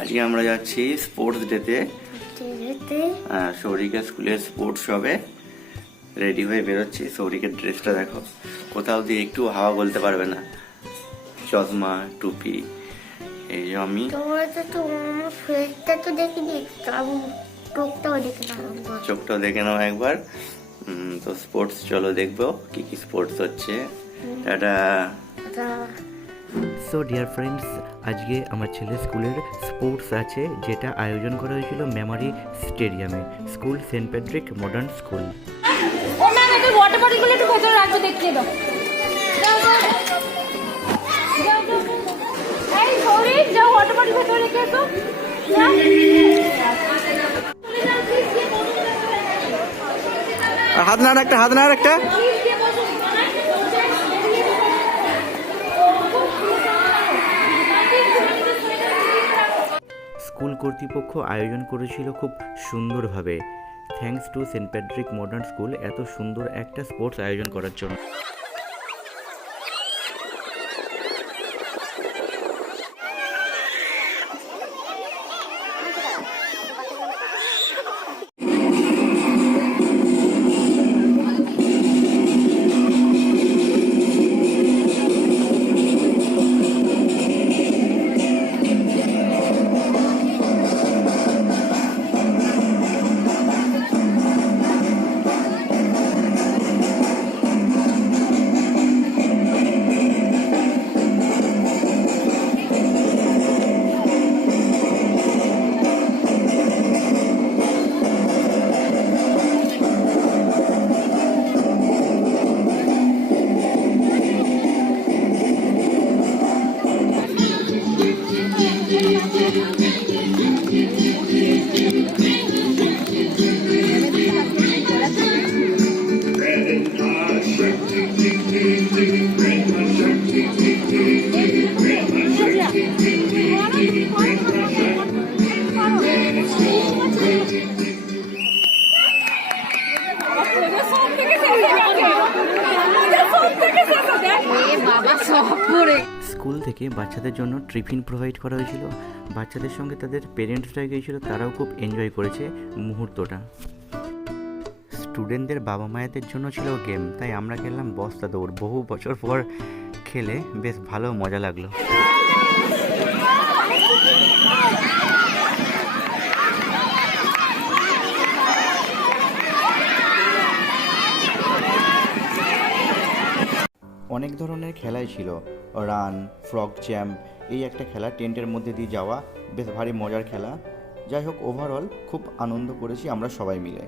আজকে আমরা যাচ্ছি স্পোর্টস ডেতে। সৌরিকা স্কুলের স্পোর্টস হবে, রেডি হয়ে বেরোচ্ছি। সৌরিকের ড্রেসটা দেখো, কোথাও দিয়ে একটু হাওয়া বলতে পারবে না, চশমা টুপি। এই যে আমি চোখটাও দেখে নাও একবার। তো স্পোর্টস চলো দেখবো কি কি স্পোর্টস হচ্ছে। টাটা। সো ডিয়ার ফ্রেন্ডস, আজকে আমার ছেলে স্কুলের স্পোর্টস আছে, যেটা আয়োজন করা হয়েছিল মেমোরি স্টেডিয়ামে, school Saint Patrick Modern School. ও ম্যাম, এটা ওয়াটার বডিগুলো একটু ভেতরে রাখতে দেখিয়ে দাও। এই সরি, যাও ওয়াটার বডি ভেতরে রেখে এসো। হাত না একটা, হাত না একটা। স্কুল কর্তৃপক্ষ আয়োজন করেছিল খুব সুন্দরভাবে। Thanks to Saint Patrick Modern School এত সুন্দর একটা স্পোর্টস আয়োজন করার জন্য। স্কুল থেকে বাচ্চাদের জন্য টিফিন প্রোভাইড করা হয়েছিল। বাচ্চাদের সঙ্গে তাদের পেরেন্টসরা গিয়েছিল, তারাও খুব এনজয় করেছে মুহূর্তটা। স্টুডেন্টদের বাবা মায়েদের জন্য ছিল গেম, তাই আমরা খেললাম বস্তা দৌড়। বহু বছর পর খেলে বেশ ভালো মজা লাগলো। অনেক ধরনের খেলাই ছিল, রান, ফ্রগ জ্যাম্প, এই একটা খেলা টেন্টের মধ্যে দিয়ে যাওয়া, বেশ ভারী মজার খেলা। যাই হোক, ওভারঅল খুব আনন্দ করেছি আমরা সবাই মিলে।